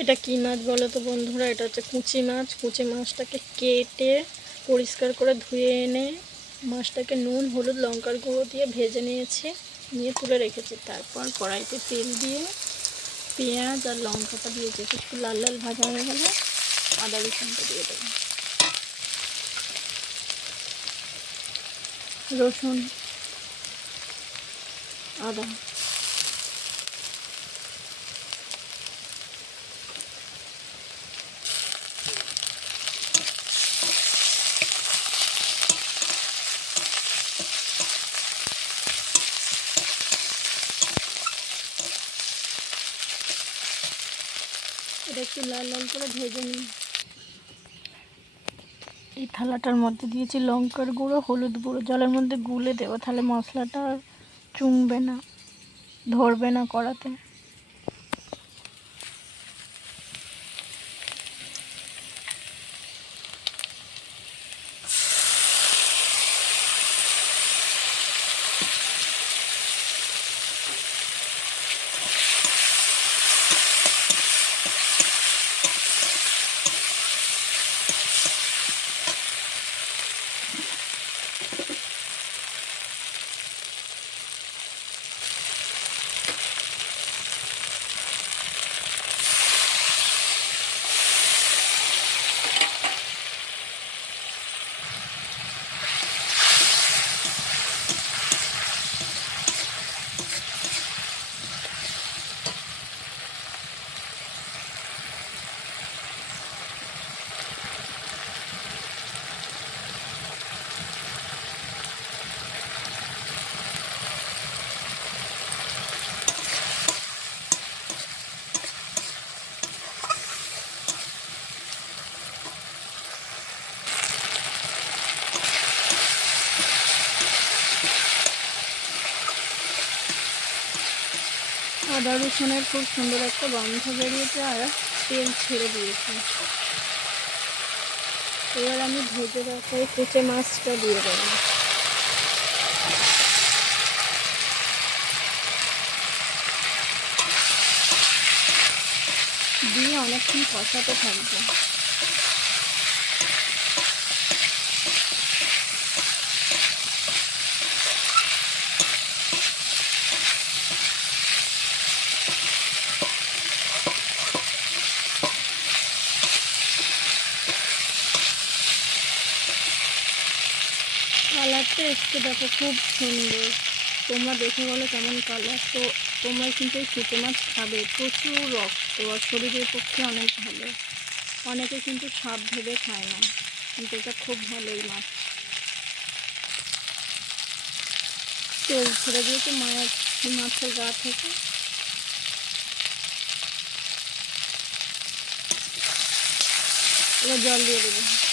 এটা কি মাছ বলো তো বন্ধুরা? এটা হচ্ছে কুচি মাছ। কুচি মাছটাকে কেটে পরিষ্কার করে ধুয়ে এনে মাছটাকে নুন, হলুদ, লঙ্কার গুঁড়ো দিয়ে ভেজে নিয়েছি, নিয়ে তুলে রেখেছি। তারপর কড়াইতে তেল দিয়ে পেঁয়াজ আর লঙ্কাটা দিয়েছি। একটু লাল লাল ভাজা হয়ে গেলে আদা রসুনটা দিয়ে দেবো। রসুন, আদা, এটা একটু লাল লাল করে ভেজে নিই। এই থালাটার মধ্যে দিয়েছি লঙ্কার গুঁড়ো, হলুদ গুঁড়ো। জলের মধ্যে গুলে দেবো, তাহলে মশলাটা আর চুংবে না, ধরবে না কড়াতে। আদা রসুনের খুব সুন্দর একটা গন্ধ বেরিয়েছে আর তেল ছেড়ে দিয়েছে। এবার আমি ভেজে রাখা এই কুচে মাছটা দিয়ে দেবো। দিয়ে অনেকক্ষণ কষাতে থাকবো। কালারটা একটু দেখো, খুব সুন্দর। তোমরা দেখে বলো কেমন কালার। তো তোমরা কিন্তু এই শুঁটে মাছ খাবে, প্রচুর রক্ত আর শরীরের পক্ষে অনেক ভালো। অনেকে কিন্তু সাপ ভেবে খায় না, কিন্তু এটা খুব ভালো এই মাছ। তেল ছেড়ে দিয়েছে মাছের গা থেকে। এবার জল দিয়ে দেবো।